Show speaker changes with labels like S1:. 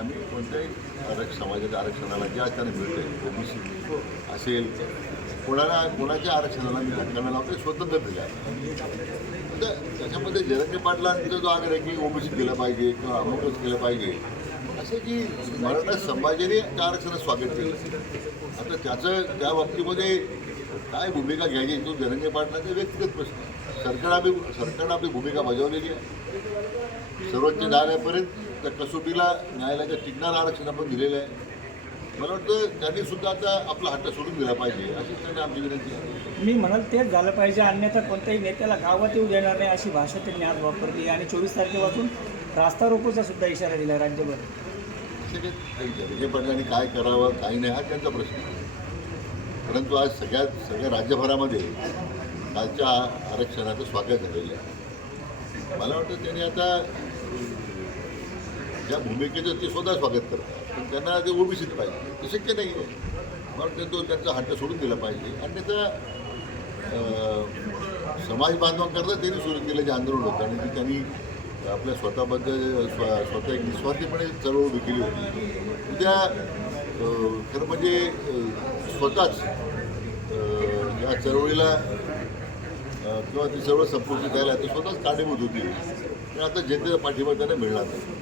S1: आम्ही कोणत्याही आरक्षण समाजाच्या आरक्षणाला ज्या ठिकाणी मिळते ओबीसी असेल कोणाला कोणाच्या आरक्षणाला मी धक्का लावते स्वतंत्र दिलं आहे तर त्याच्यामध्ये जरंगे पाटलांचा जो आग्रह की ओबीसी दिलं पाहिजे किंवा अमुकच केलं पाहिजे असं की मराठा समाजाने त्या आरक्षणात स्वागत केलं. आता त्याचं त्या बाबतीमध्ये काय भूमिका घ्यायची तो जरंगे पाटलाचा व्यक्तिगत प्रश्न सरकार आपली सरकारनं आपली भूमिका बजावलेली आहे. सर्वोच्च न्यायालयापर्यंत त्या कसोटीला न्यायालयाच्या टिकणारं आरक्षण आपण दिलेलं आहे. मला वाटतं त्यांनी सुद्धा आता आपला हट्ट सोडून दिला पाहिजे अशी त्यांनी आमची विनंती आहे.
S2: मी म्हणाल तेच झालं पाहिजे अन्यथा कोणत्याही नेत्याला गावात येऊ देणार नाही अशी भाषा त्यांनी आज वापरली आणि चोवीस तारखेपासून रास्ता रोकोचा सुद्धा इशारा दिला राज्यभर.
S1: जरंगे पाटलांनी काय करावं काही नाही हा त्यांचा प्रश्न आहे. परंतु आज सगळ्यात सगळ्या राज्यभरामध्ये कालच्या आरक्षणाचं स्वागत झालेलं आहे. मला वाटतं त्यांनी आता ज्या भूमिकेचं ते स्वतः स्वागत करतात. पण त्यांना ते ओबीसीत पाहिजे. ते शक्य नाही आहे. मला वाटतं तो त्यांचा हट्ट सोडून दिला पाहिजे. आणि त्याचा समाज बांधवांकरता त्यांनी सुरू केलं जे आंदोलन होतं. आणि ते त्यांनी आपल्या स्वतःबद्दल स्व स्वतः एक निस्वार्थीपणे चळवळ उभी केली होती. उद्या खरं म्हणजे स्वतःच या चळवळीला किंवा ती चळवळ संपूर्ण द्यायला ते स्वतःच कारणीभूत होती. पण आता जनतेचा पाठिंबा त्यांना मिळणार नाही.